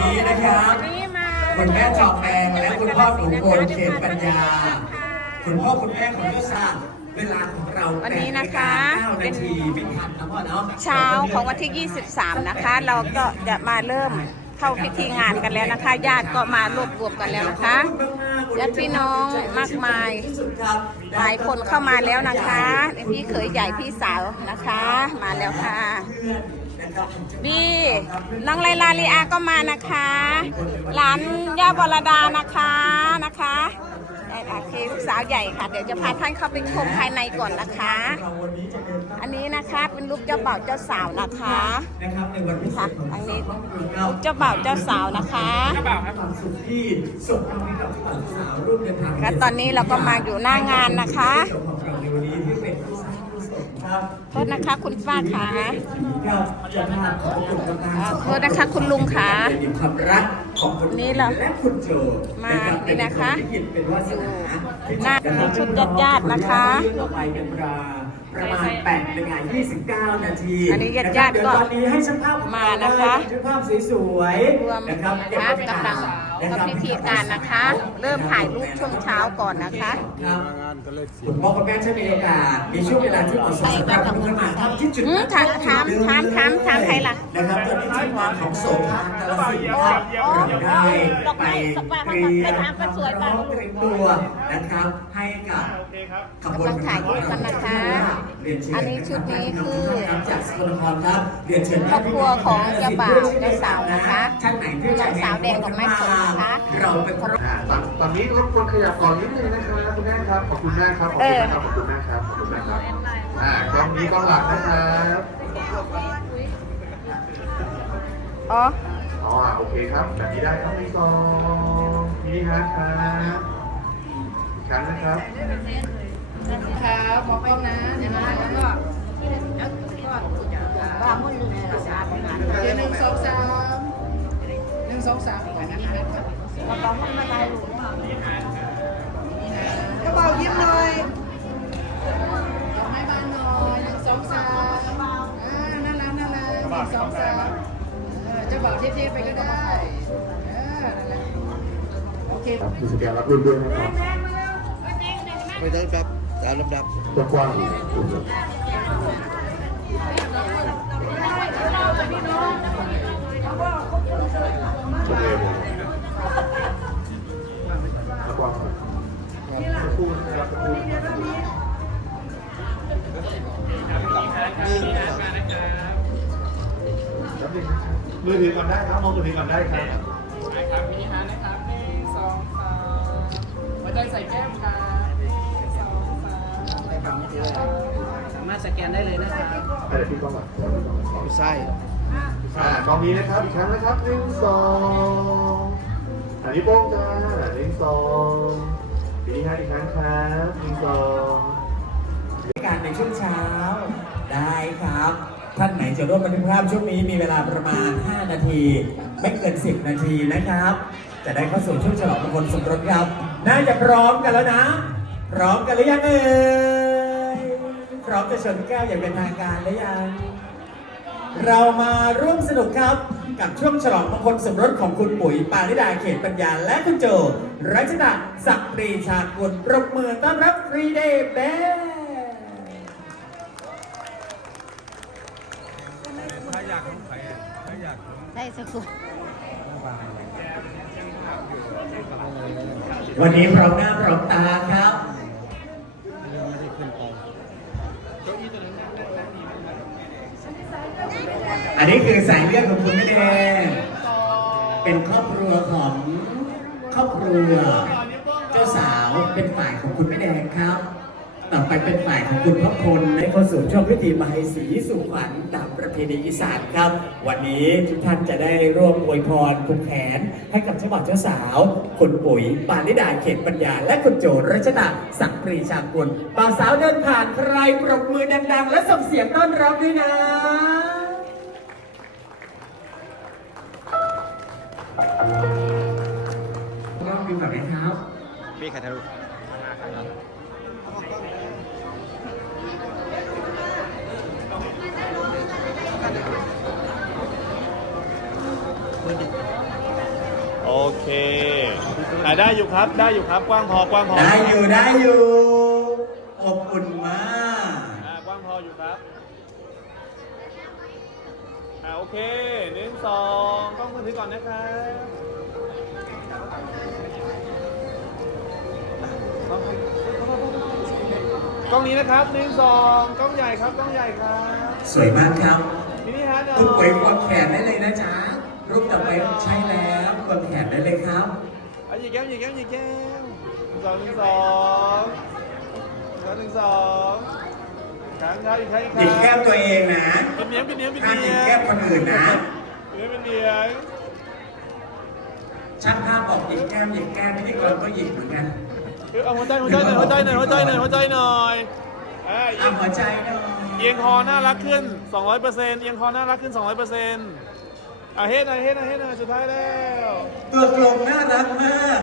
นี้นะครับวันนี้มาคุณแม่จอกแดงและคุณพ่อขุนโกนเขตปัญญา คุณพ่อคุณแม่ของเจ้าสร้างเวลาของเราวันนี้นะคะ9นาทีไม่ทันนะพ่อเนาะเช้าของวันที่ 23 นะคะ เราก็จะมาเริ่มเข้าพิธีงานกันแล้วนะคะญาติก็มารวบรวมกันแล้วนะคะญาติพี่น้องมากมายหลายคนเข้ามาแล้วนะคะพี่เขยใหญ่พี่สาวนะคะ มาแล้วค่ะ ดีน้องไลลาลีอาก็มานะคะหลานย่าบรดานะคะนะคะโอเคลูกสาวใหญ่ค่ะ เดี๋ยวจะพาท่านเข้าไปชมภายในก่อนนะคะ อันนี้นะคะเป็นลูกเจ้าบ่าวเจ้าสาวนะคะนะครับในวันพิเศค่ะษของอันนี้ราลูกเจ้าบ่าวเจ้าสาวนะคะความสุขที่ส่งให้กับสาวร่วมเดินทางและตอนนี้เราก็มาอยู่หน้างานนะคะ โทษนะคะคุณป้าค่ะครับจะพาขอบคุณกำลังอ่าโทษนะคะคุณลุงค่ะเป็นความรักของคุณนี่เหรอและคุณโจมารับนี่นะคะเป็นเป็นวาสนาหน้ามีชุดญาติๆนะคะต่อไปเป็นเวลาประมาณ8นาฬิกา29 นาทีอันนี้ญาติๆก็เดี๋ยวตอนนี้ให้ช่างภาพมานะคะช่างภาพสวยรวมๆนะครับนะคะกำลัง ทำพิธีการนะคะ เริ่มถ่ายรูปช่วงเช้าก่อนนะคะครับคุณพ่อคุณแม่ใช้มีโอกาสมีช่วงเวลาที่เหมาะสมสำหรับคุณมาทำที่จุดอืมถามถามถามถามถามใครล่ะนะครับตอนนี้ทีมงานของโสภากาลสินธุ์ครับเราได้ดอกไปไม้สักว่าเตรียไปมถามคนสวยป่ะร้องเตรียมตัวนะครับ ให้กับขบวนกำลังถ่ายรูปกันนะคะเรียนเชิญอันนี้ชุดนี้คือจากสกลนครครับเรียนเชิญครอบครัวของเจ้าบ่าวเจ้าสาวนะคะท่านไหนที่จะนางสาวแดงดอกไม้สดนะคะเราเป็นคนอ่าตอนตอนนี้รบกวนขยับก่อนนิดนึงนะครับคุณแม่ครับ ขอบคุณมากครับ ขอบคุณนะครับ ขอบคุณมากครับ ขอบคุณมากครับ อ่ากล้องนี้กล้องหลักนะครับอ๋อ อ๋ออ่าโอเคครับ แบบนี้ได้ครับพี่กองนี่ฮะครับอีกครั้งนะครับครับมองกล้องนะเดี๋ยวนะ แล้วก็ว่ามุ่นหนึ่งสามเดี๋ยวหนึ่งสองสามหนึ่ งสองสามอีกอันนะคะก็บอกระเป๋ายิ้มหน่อยดอกไม้บานหน่อยหนึ่งสองสามอ่าน่ารักน่ารักหนึ่งสองสามเออจะบอกเท่ๆไปก็ได้เออนั่นแหละโอเคมีสแกนรับรุ่นด้วยนะครับไม่ได้ครับตามลำดับกว้างๆ มือถือก่อนได้ครับมองมือถือก่อนได้ครับครับมินิฮาร์ทนะครับหนึ่งสองสามหัวใจใส่แก้มครับหนึ่งสองสามสามารถสแกนได้เลยนะครับอะเดี๋ยวพี่กล้องก่อนพี่กล้องก่อนไส้อ่ากล้องนี้นะครับอีกครั้งนะครับหนึ่งสองอันนี้โป้งจ้าหนึ่งสองทีนี้ให้อีกครั้งครับหนึ่งสองการในช่วงเช้าได้ครับ ท่านไหนจะร่วมบันทึกภาพช่วงนี้มีเวลาประมาณ 5 นาที ไม่เกิน 10 นาทีนะครับ จะได้เข้าสู่ช่วงฉลองมงคลสมรสครับ น่าจะพร้อมกันแล้วนะ พร้อมกันหรือยังเอ่ยพร้อมจะชนแก้วอย่างเป็นทางการหรือยังเรามาร่วมสนุกครับกับช่วงฉลองมงคลสมรสของคุณปุ๋ยปานิดาเขตปัญญาและคุณโจ รัชดาศักดิ์ปรีชากุลปรบมือต้อนรับฟรีเดย์แบน ได้สักครู่วันนี้พร้อมหน้าพร้อมตาครับอันนี้คือสายเลือดของคุณแม่แดงเป็นครอบครัวของครอบครัว เจ้าสาวเป็นฝ่ายของคุณแม่แดงครับ ต่อไปเป็นฝ่ายของคุณพระพลในเข้าสู่ช่วงพิธีมหาสีสู่ขวัญตามประเพณีอีสานครับ วันนี้ทุกท่านจะได้ร่วมอวยพรคุณแขนให้กับเจ้าบ่าวเจ้าสาว คุณปุ๋ยปานิดาเขตปัญญา และคุณโจรัชดาศักดิ์ปรีชากุลบ่าวสาวเดินผ่านใครปรบมือดังๆ และส่งเสียงต้อนรับด้วยนะรอบดูแบบไหมครับ มีใครทะลุ โอเคอ่าได้อยู่ครับ ได้อยู่ครับ กว้างพอ กว้างพอได้อยู่ได้อยู่อบอุ่นมากอ่ากว้างพออยู่ครับอ่าโอเคหนึ่งสองกล้องมือถือก่อนนะครับกล้องนี้นะครับหนึ่งสองกล้องใหญ่ครับกล้องใหญ่ครับ สวยมากครับมินิฮาร์ดหน่อยคุณปุ๋ยควงแขนได้เลยนะจ๊ะ รูปต่อไปใช่แล้วควงแขนได้เลยครับอะหยิกแก้มหยิกแก้มหยิกแก้มหนึ่งสองหนึ่งสองหนึ่งสองครั้งครับอีกครั้งอีกคหยิรั้กงแก้มตัวเองนะเป็นเนียงเป็นเนียงเป็นห้ามหเนียิยงแก้มคนอื่นนะเป็นเนียงเป็นเนียงช่างภาพบอกหยิกแก้มหยิกแก้มพิธีกรก็หยิกเหมือนกันเออเอาหัวใจหัวใจหน่อยหัวใจหน่อยหัวใจหน่อยหัวใจหน่อยอ่าเอียเอางหัวใจหน่อยเอียงคอน่ารักขึ้น 200%เอียงคอน่ารักขึ้น 200% อาเฮ็นอาเฮ็นอาเฮ็นสุดท้ายแล้ว ตัวกลมน่ารักมาก